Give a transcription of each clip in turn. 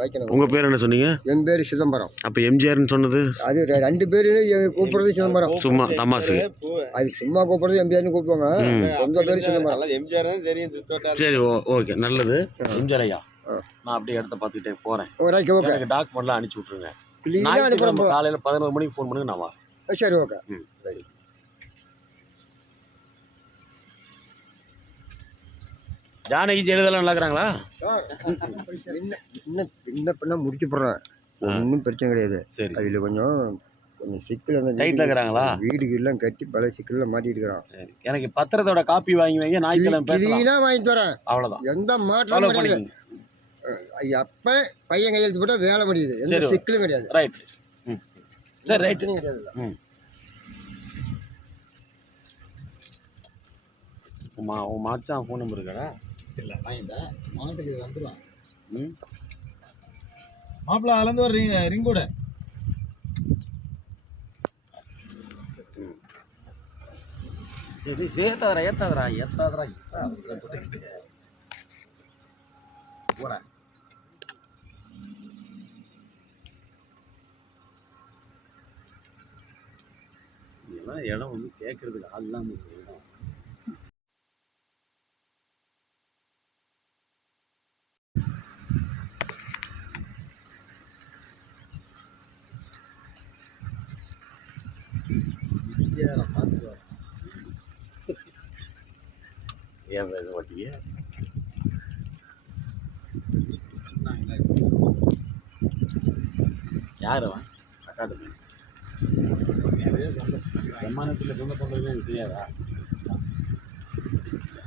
வைக்கணும். உங்கள் பேர் என்ன சொன்னீங்க? என் பேர் சிதம்பரம். அப்போ எம்ஜிஆர்னு சொன்னது அது 2 பேர் கூப்பிடுறது சிதம்பரம். சும்மா தமாசு. அது சும்மா கூப்பிடுறது எம்ஜிஆர்னு கூப்பிடுவாங்க. உங்கள் பேர் சிதம்பரம். எம்ஜிஆர் தான் தெரியும். சரி ஓகே நல்லது. எம்ஜிஆர் ஐயா, நான் அப்படியே இடத்த பார்த்துக்கிட்டே போகிறேன். ஓகே டாக்குமெண்ட்லாம் அனுப்பிச்சி விட்ருங்க. அனுப்புகிறோம். காலையில் 11 மணிக்கு ஃபோன் பண்ணுங்க, நான் வரேன். சரி ஓகே. சரி. ஜானகி ஜெயலலிதா நல்லாக்குறாங்களா? இன்னும் பண்ண முடிச்சு போடுறேன். ஒன்றும் பிரச்சனை கிடையாது. சரி. அதில் கொஞ்சம் சிக்கல் டைட்டில் இருக்கிறாங்களா? வீடுகள்லாம் கட்டி பல சிக்கலில் மாட்டிட்டு இருக்கிறான். சரி, எனக்கு பத்திரத்தோட காப்பி வாங்கி வைங்க. ஞாயிற்றுக்கிழமை பேசலாம். வாங்கி தரேன். அவ்வளோதான், எந்த மாற்றம் கிடையாது. அப்போ பையன் கையெழுத்து போட்டால் வேலை முடியுது. எந்த சிக்கலும் கிடையாது. ரைட். சரி ரைட் கிடையாது. உன் மாச்சான் ஃபோன் நம்பர் இருக்காடா? இல்லை வாங்கிட்டேன். மாட்டுக்கு இது வந்துடுவான். மாப்பிள்ள அளந்து ஒரு ரிங் கூட. ஏத்தாதரா போறேன். இதெல்லாம் இடம் வந்து கேட்கறதுக்கு ஆள் இல்லாம இடம். ஏன் பேச மாட்டீங்க? யார் அவன்? அகாடமி சம்மானத்தில் சொந்த பண்ணுறது எனக்கு தெரியாதா?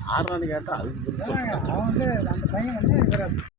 யாரான்னு கேட்டால் அதுக்கு அவன் வந்து அந்த பையன் வந்து